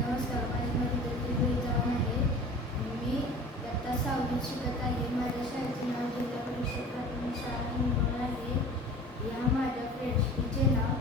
नमस्कार, माझे नाव दत्तगिरी चव्हाण आहे. मी इयत्ता 6वीत शिकत आहे. माझ्या शाळेचे नाव जिल्हा परिषद प्राथमिक शाळा हिंगोली आहे. या माझ्या फ्रेंड्सचे नाव